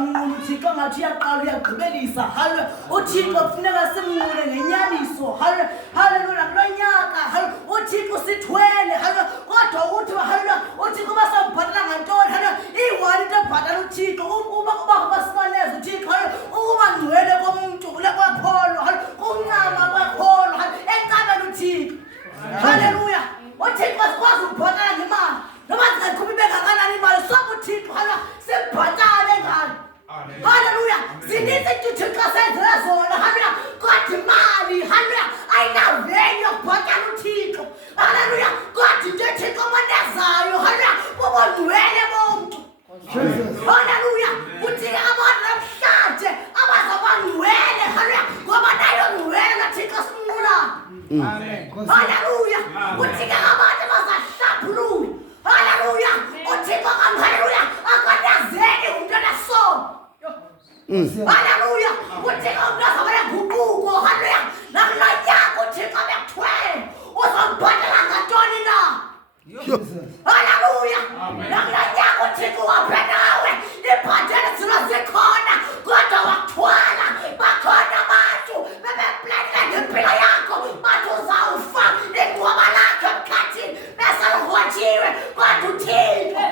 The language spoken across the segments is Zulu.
ngamnqula uthixo ngathi uyaqala uyagqibelisa. Haleluya. Uthixo kufuneka simnqule ngenyaniso. Haleluya. Haleluya. Kulo nyaka haleluya uthixo sithwele. Haleluya. Kodwa uthi haleluya uthixo basabhatala ngantoni. Haleluya. Iwani into ebhatala uthixo uba basimaneza uthixo ukuba ngcwele komuntu kule kwakholo. Haleluya. Kuncama kwakholo. Haleluya. Encamela uthixo. Haleluya. Uthixo sikwazi ukubhatala ngemali. Noma singakhuphi bengakanani imali sobe uthixo haleluya sibhatale ngalo. Haleluya. Sinithe uthixo senzela zona. Haleluya. Kodwa imali haleluya ayinaveni yokubhatala uthixo. Haleluya. Kodwa into uthixo omonezayo haleluya bubongcwele bonke. Haleluya. Uthixo abantu namhlanje abazabangcwele haleluya ngoba nayo ngcwele nathixo simnqula. Haleluya. Uthixo abantu abazahlaphulula. Haleluya. Uthixo haleluya akadazeli umntwana sono. Haleluya. Uthixo umntwana abaguquko haleluya nakulanyaka uthixo bekuthwele uzombhatala ngantoni na. Haleluya. Nakulanyaka uthixo waphe nawe ibhatele zilo zikhona kodwa wakuthwala. Bakhona abantu bebeplanela ngempilo yakho bathi uzawufa ingcwaba lakho emkhathini besalihwatshiwe kodwa uthixo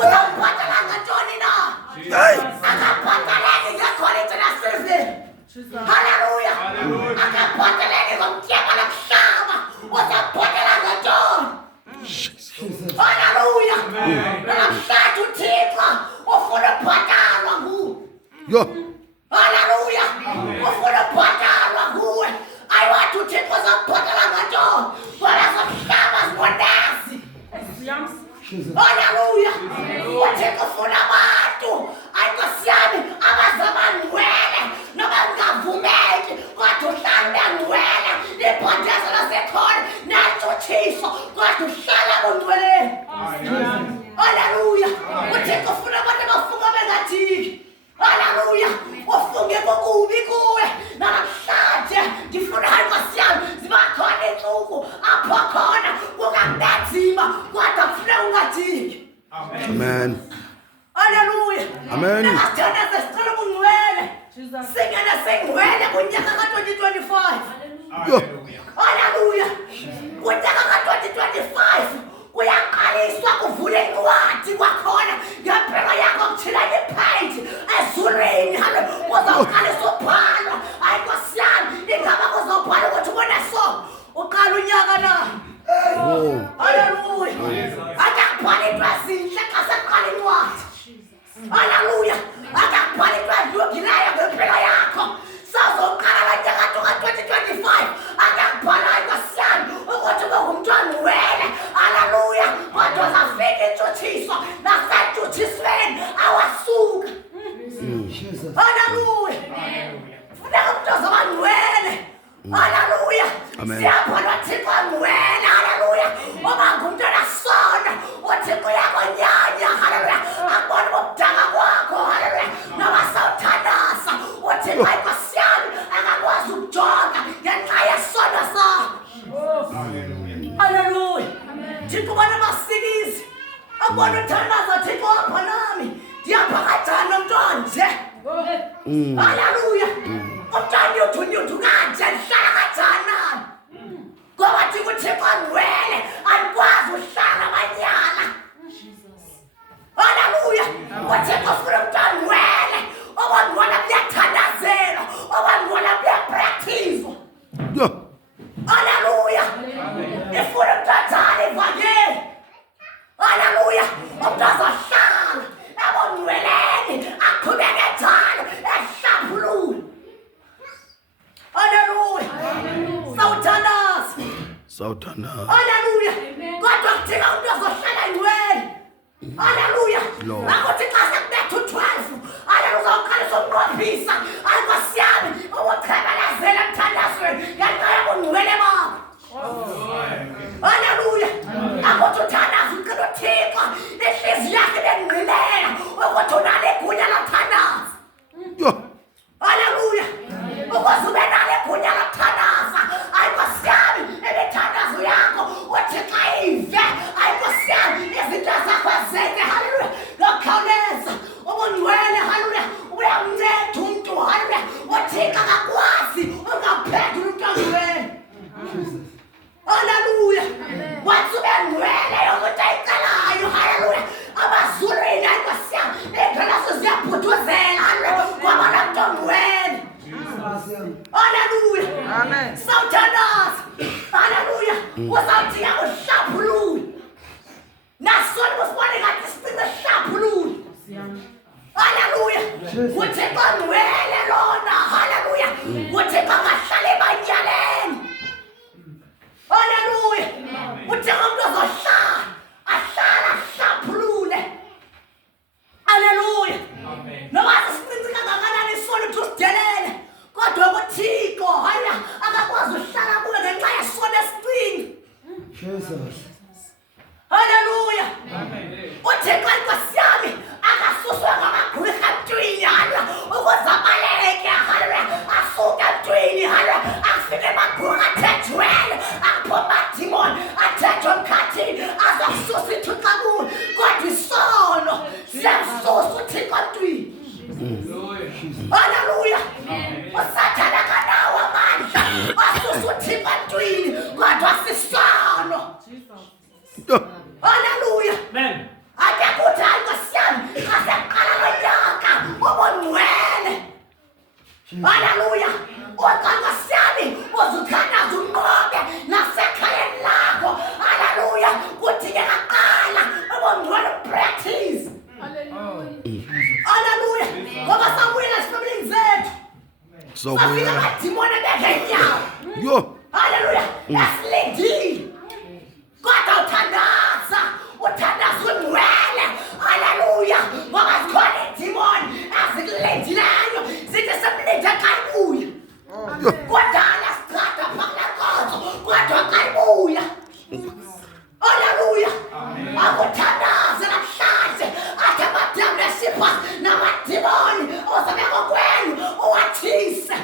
uzawubhatala ngantoni na. Akabhataleki ngekhona into nasizini. Haleluya. Akabhataleki ngomtyeba nomhlaba uzawubhatala ngantoni. Haleluya. Namhlanje uthixo ufuna ukubhatalwa nguwe. Haleluya. Ufuna ukubhatalwa nguwe. Ayiwathi uthixo uzawubhatala ngantoni bona zomhlaba zibonezi. Haleluya. Uthixo ufuna abantu ayinkosi yami abazabangcwele noma ungavumeki kodwa uhlala bengcwele. Ibhodeza lasekhona nantshutshiso kodwa uhlala bungcweleni. Haleluya. Uthixo ufuna abantu abafunga bengathiki. Haleluya. Ufunge kokubi kuwe namhlanje ngifuna inkosi yami ziba khona insuku apho khona kungabenzima kodwa kufuneka ungathiki. Amen. Haleluya. Amen. Nasithanda sesicela ubungcwele. Singena sengcwele kunyaka ka-2025. Haleluya. Kunyaka ka-2025 kuyaqaliswa kuvule incwadi kwakhona ngempilo yakho kuthina ipage ezulwini. Haleluya. Uzawuqalisa ubhalwa. Hayi nkosi yami ingaba kuzobhalwa ukuthi ubone so uqala unyaka na. Haleluya. Akakubhala into ezinhle xa sekuqala incwadi. Haleluya. Akakubhala into ezilungileyo ngempilo yakho sawuzoqala lanyaka ka-2025. Akakubhala inkosi yami ukuthi ube ngumntwana ngcwele. Haleluya. Kodwa uzafika intshutshiso nasentshutshisweni awasuka. Haleluya. Funeka umuntu ozabangcwele. Haleluya. Siyabhalwa Thixo ngcwele. Haleluya. Uba ngumntwana sono uthixo yakonyanya. Haleluya. Akubona ubudaka kwakho. Haleluya. Noma sawuthandaza uthixo inkosi yami akakwazi ukujonga ngenxa yesono sakho. Haleluya. Thixo ubona amasikizi akubona uthandaza Thixo apha nami ndiyaphakathana nomntwana nje. Haleluya. Umntwana yothunyuthu kanje ndihlala kanjani ngoba Thixo uthixo ngcwele alikwazi uhlala amanyala. Haleluya. Uthixo ufuna umntwana ngcwele. Obangcwele buyathandazelwa. Obangcwele buyapraktizwa. Haleluya. Ifuna umntwana ivangeli. Haleluya. Umuntu azohlala ebongcweleni aqhubeke njalo ehlaphulula. Haleluya. Sawuthandaza. Haleluya. Kodwa kuthina umuntu azohlala ngcwele. Haleluya. Nakuthi xa sekubetha u-12 haleluya uzawuqalisa ukunqophisa. Hayi nkosi yami ukuqhemelezela emthandazweni ngenxa yobungcwele bakho. Haleluya. Akuthi uthandaza ucela uthixo inhliziyo yakho ibengqilela ukuthi unalo igunya lothandaza. Haleluya. Ukuze ube nalo igunya lothandaza. Hayi nkosi yami imithandazo yakho uthixo ayive. Hayi nkosi yami izinto zakho zenze. Haleluya. Ngokukhawuleza Sawuthandaza. Haleluya. Uzawuthi yakuhlaphulule. Nasona usibone ngathi sicine sihlaphulule. Haleluya. Uthixo ngcwele lona. Haleluya. Uthixo angahlali ebanyaleni. Haleluya. Uthixo umuntu ozohlala. Ahlala ahlaphulule. Haleluya. Noma sicince kangakanani isona ukuthi usidelele. Kodwa uThixo haya akakwazi ukuhlala kuwe ngenxa yesona esicini. Jesus. Haleluya. Uthixo inkosi yami akasuswe ngamagqwirha emntwini haleluya ukuze abaleke haleluya asuke emntwini haleluya afike amagqwirha athethwele apho amadimoni athethwe emkhathini azokususa ithixo kuwe kodwa isono siyamsusa uThixo emntwini. Haleluya. Usathana akanawo amandla asusa uThixo emntwini kodwa sisono. Haleluya. Amen. Ake kuthi hayi nkosi yami ngaseqala lonyaka ubongcwele. Haleluya. Nkosi yami uzuthandaza unqobe nasekhayeni lakho. Haleluya. Kudingeka qala ubongcwele practice. Haleluya. Ngoba sabuyela esifamilini zethu. Safika amadimoni abekhe inyawo. Yo. Haleluya. Asilindile. Kodwa uthandaza ungcwele. Haleluya. Ngoba zikhona idimoni azikulendileyo zithi semlinde xa ibuya. Kodwa siqada phakula konzo kodwa xa ibuya. Haleluya. Akuthandaze namhlanje athi amadimoni nesipha namadimoni ozabekho kwenu uwathise.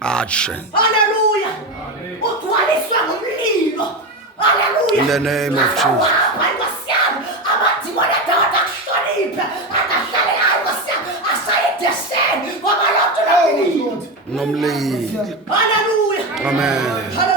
Atshe. Haleluya. Ugcwaliswe ngumlilo. Hallelujah. In the name of Jesus. Hallelujah. Amen.